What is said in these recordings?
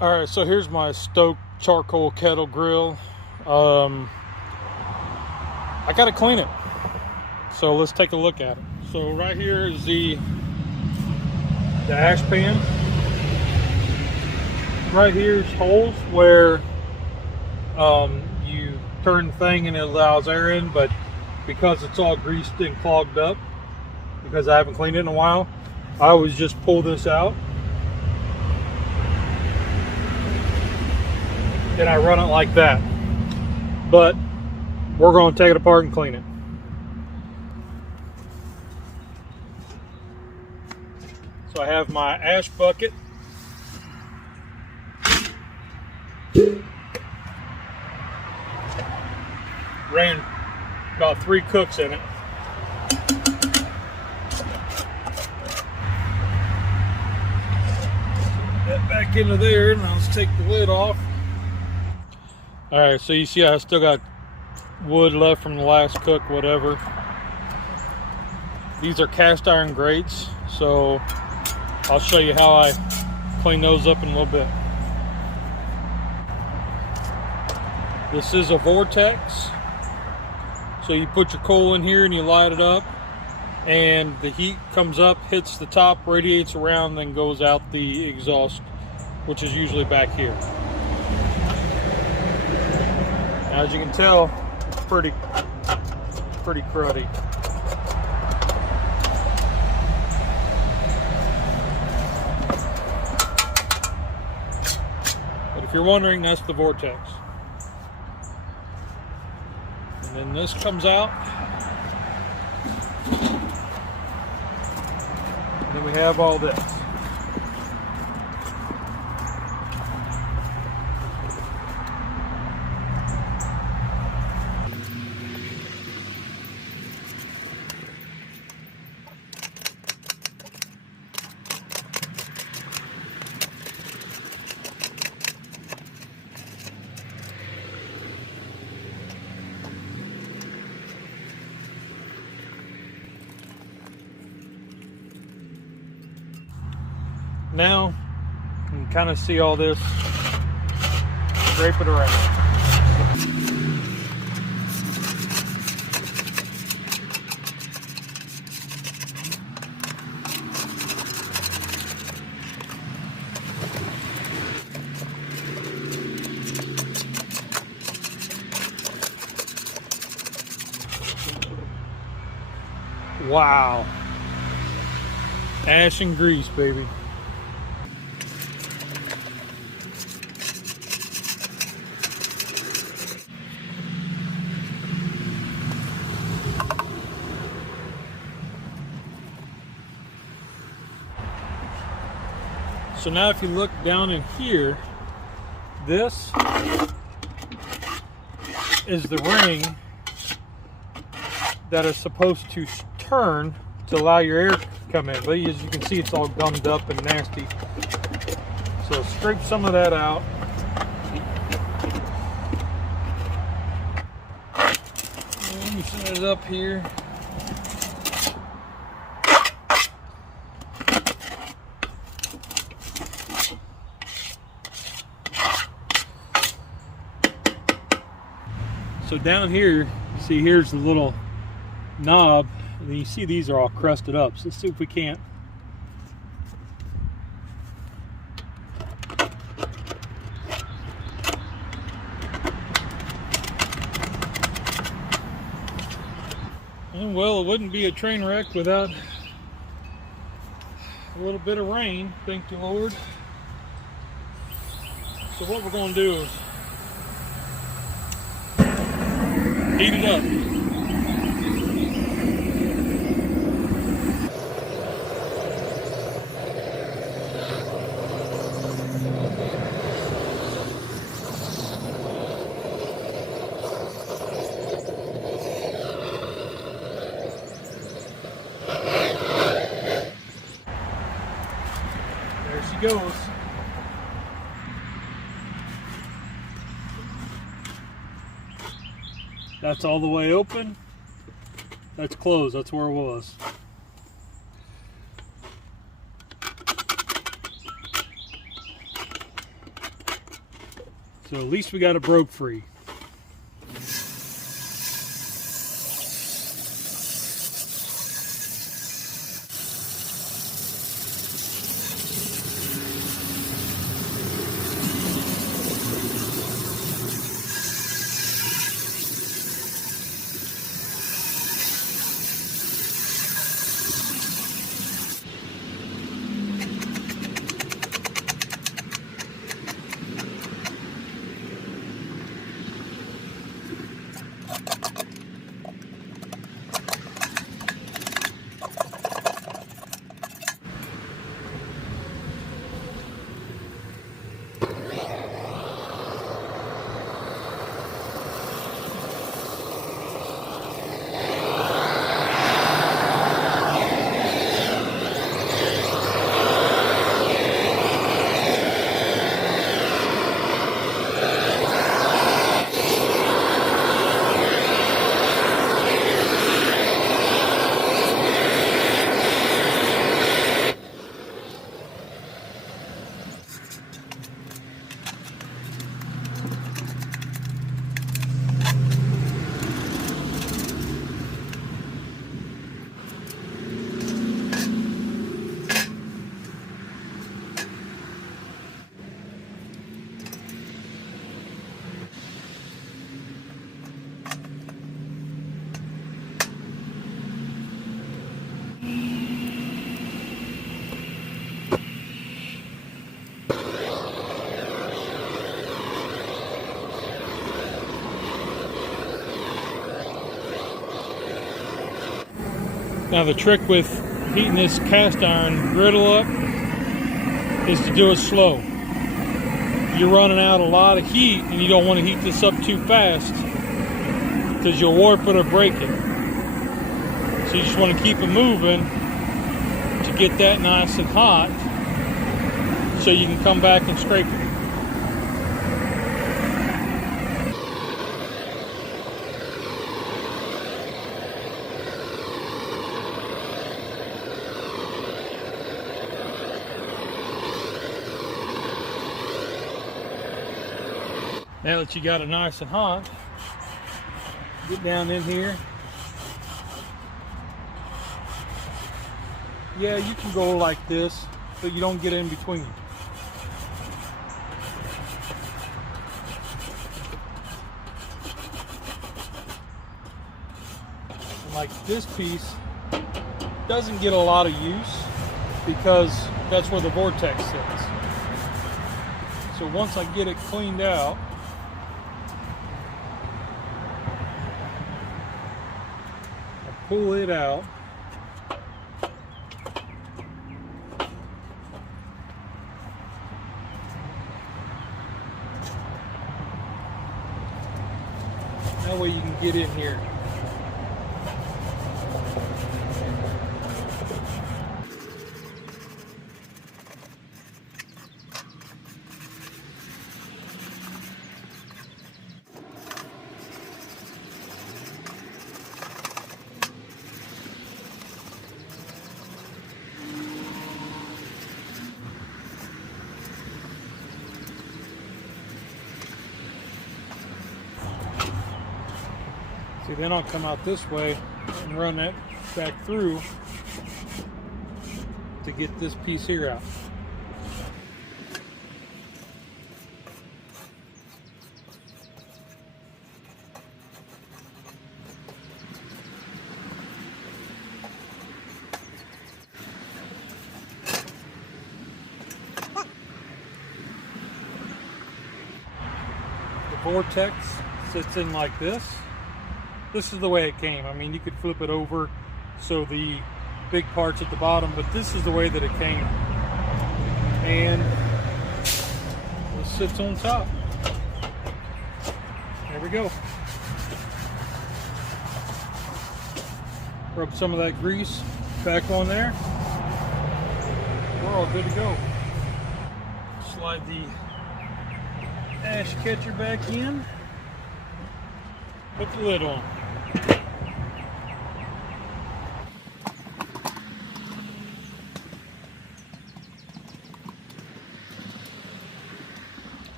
Alright, so here's my Stok charcoal kettle grill. I gotta clean it. So let's take a look at it. So right here is the ash pan. Right here is holes where you turn the thing and it allows air in, but because it's all greased and clogged up, because I haven't cleaned it in a while, I always just pull this out. And I run it like that. But we're going to take it apart and clean it. So I have my ash bucket. Ran about 3 cooks in it. That back into there, and I'll just take the lid off. Alright, so you see I still got wood left from the last cook, whatever. These are cast iron grates, so I'll show you how I clean those up in a little bit. This is a vortex. So you put your coal in here and you light it up, and the heat comes up, hits the top, radiates around, then goes out the exhaust, which is usually back here. As you can tell, it's pretty cruddy. But if you're wondering, that's the vortex. And then this comes out. And then we have all this. Now you can kind of see all this. Scrape it around. Wow. Ash and grease, baby. So now if you look down in here, this is the ring that is supposed to turn to allow your air to come in. But as you can see, it's all gummed up and nasty. So scrape some of that out. Let me set it up here. So down here, see here's the little knob, and you see these are all crusted up. So let's see if we can't. And well, it wouldn't be a train wreck without a little bit of rain, thank the Lord. So what we're going to do is heat it up. There she goes. That's all the way open. That's closed. That's where it was. So at least we got it broke free. Now the trick with heating this cast iron griddle up is to do it slow. You're running out a lot of heat and you don't want to heat this up too fast because you'll warp it or break it. So you just want to keep it moving to get that nice and hot so you can come back and scrape it. Now that you got it nice and hot, get down in here. Yeah, you can go like this, but you don't get in between. And like this piece doesn't get a lot of use because that's where the vortex sits. So once I get it cleaned out, pull it out. That way you can get in here. See, then I'll come out this way and run that back through to get this piece here out. The vortex sits in like this. This is the way it came. I mean, you could flip it over so the big part's at the bottom, but this is the way that it came. And it sits on top. There we go. Rub some of that grease back on there. We're all good to go. Slide the ash catcher back in. Put the lid on.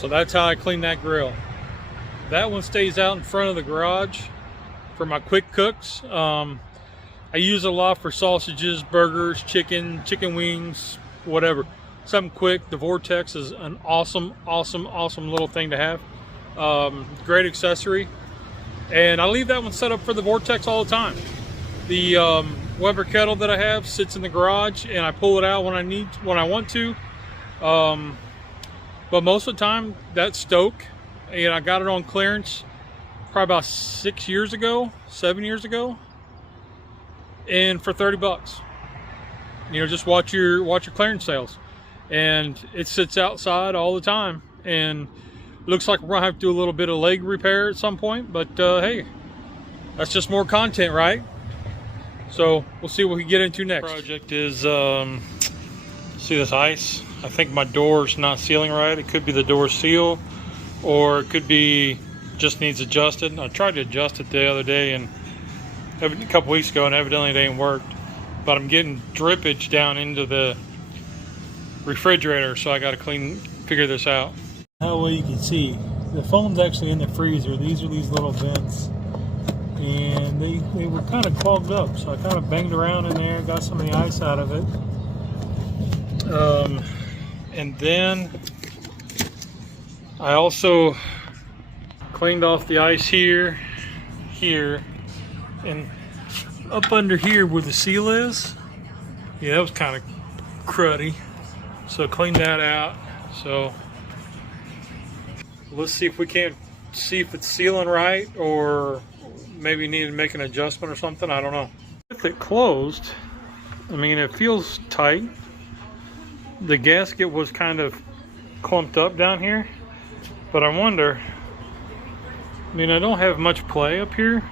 So that's how I clean that grill. That one stays out in front of the garage for my quick cooks. I use it a lot for sausages, burgers, chicken wings, whatever. Something quick. The Vortex is an awesome little thing to have. Great accessory. And I leave that one set up for the Vortex all the time. The Weber kettle that I have sits in the garage, and I pull it out when I want to. But most of the time, that Stok, and I got it on clearance probably about 7 years ago, and for 30 bucks. You know, just watch your clearance sales, and it sits outside all the time. And looks like we're gonna have to do a little bit of leg repair at some point, but hey, that's just more content, right? So we'll see what we get into next. Project is see this ice. I think my door's not sealing right. It could be the door seal, or it could be just needs adjusted. I tried to adjust it the other day and a couple weeks ago, and evidently it ain't worked. But I'm getting drippage down into the refrigerator, so I got to figure this out. How well you can see, the foam's actually in the freezer. These are these little vents, and they were kind of clogged up, so I kind of banged around in there, got some of the ice out of it. And then I also cleaned off the ice here, and up under here where the seal is. Yeah, that was kind of cruddy, so cleaned that out. So let's see if we can't see if it's sealing right, or maybe need to make an adjustment or something. I don't know. With it closed, I mean, it feels tight. The gasket was kind of clumped up down here, but I wonder, I mean, I don't have much play up here.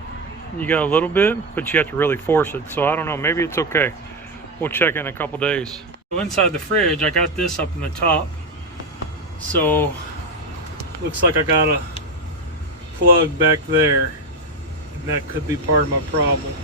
You got a little bit, but you have to really force it. So I don't know, maybe it's okay. We'll check in a couple days. So inside the fridge, I got this up in the top. So looks like I got a plug back there, and that could be part of my problem.